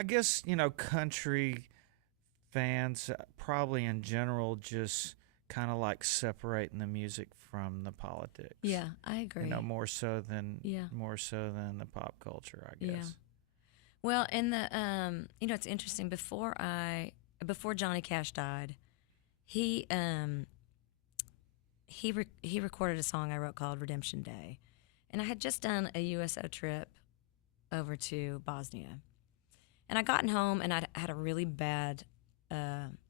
I guess, country fans probably in general just kind of like separating the music from the politics. Yeah, I agree. Yeah. More so than the pop culture, I Yeah. guess. Well, and it's interesting. Before Johnny Cash died, he he recorded a song I wrote called Redemption Day, and I had just done a USO trip over to Bosnia, and I gotten home and I had a really bad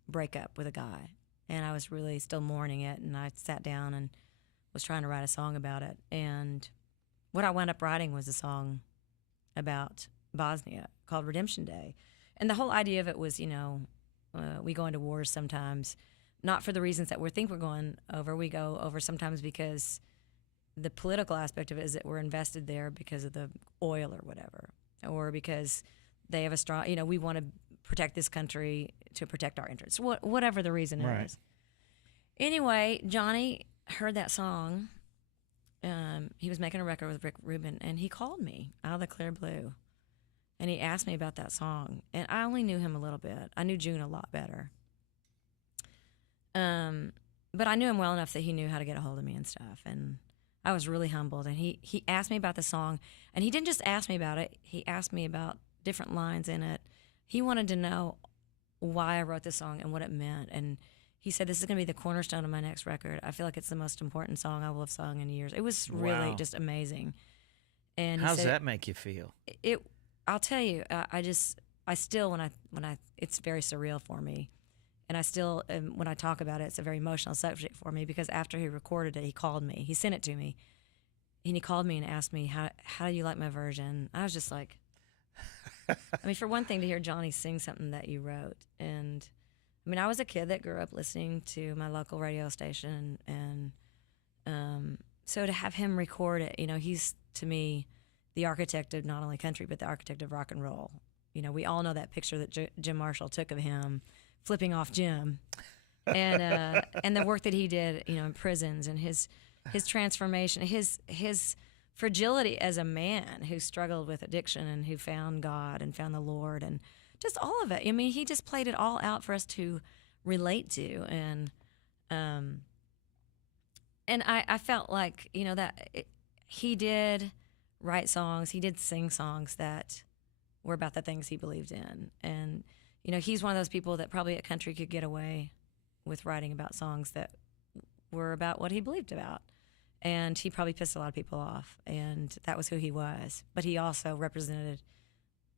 breakup with a guy, and I was really still mourning it, and I sat down and was trying to write a song about it, and what I wound up writing was a song about Bosnia called Redemption Day. And the whole idea of it was, we go into wars sometimes, not for the reasons that we think we're going over. We go over sometimes because the political aspect of it is that we're invested there because of the oil or whatever, or because they have a strong, we want to protect this country to protect our interests, whatever the reason Right. is. Anyway, Johnny heard that song. He was making a record with Rick Rubin, and he called me out of the clear blue, and he asked me about that song. And I only knew him a little bit. I knew June a lot better. But I knew him well enough that he knew how to get a hold of me and stuff. And I was really humbled. And he asked me about the song, and he didn't just ask me about it. He asked me about different lines in it. He wanted to know why I wrote the song and what it meant. And he said, this is going to be the cornerstone of my next record. I feel like it's the most important song I will have sung in years. It was really Wow. just amazing. And he How's said, that make you feel? I'll tell you, I still, when I, it's very surreal for me. And I still, when I talk about it, it's a very emotional subject for me because after he recorded it, he called me. He sent it to me. And he called me and asked me, how do you like my version? I was just like, for one thing, to hear Johnny sing something that you wrote. And I was a kid that grew up listening to my local radio station. And so to have him record it, he's, to me, the architect of not only country, but the architect of rock and roll. We all know that picture that Jim Marshall took of him flipping off Jim, and the work that he did, in prisons, and his transformation, his fragility as a man who struggled with addiction and who found God and found the Lord, and just all of it. He just played it all out for us to relate to, and I felt like he did write songs, he did sing songs that were about the things he believed in, and he's one of those people that probably at country could get away with writing about songs that were about what he believed about. And he probably pissed a lot of people off, and that was who he was. But he also represented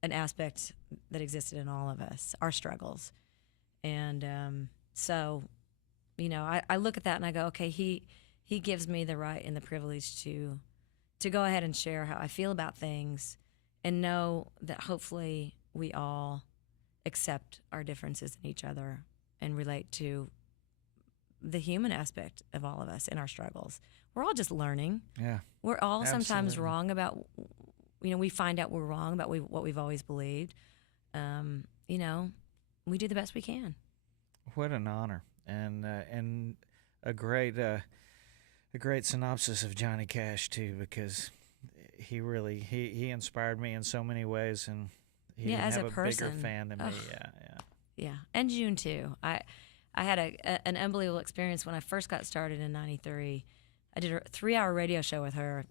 an aspect that existed in all of us, our struggles. And so, I look at that and I go, okay, he gives me the right and the privilege to go ahead and share how I feel about things and know that hopefully we all accept our differences in each other and relate to the human aspect of all of us in our struggles. We're all just learning. Yeah. We're all sometimes Absolutely. wrong about, we find out we're wrong about what we've always believed. We do the best we can. What an honor, and a great synopsis of Johnny Cash too, because he really he inspired me in so many ways, and he didn't as have a bigger person. fan than me. Ugh. Yeah, and June too. I had an unbelievable experience when I first got started in '93. I did a 3-hour radio show with her,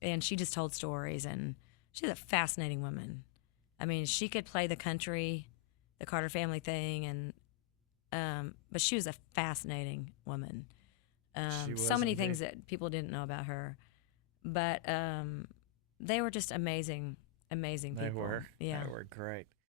and she just told stories, and she's a fascinating woman. She could play the country, the Carter family thing, and but she was a fascinating woman. She was So many indeed. things that people didn't know about her, but they were just amazing people. They were. Yeah. They were great.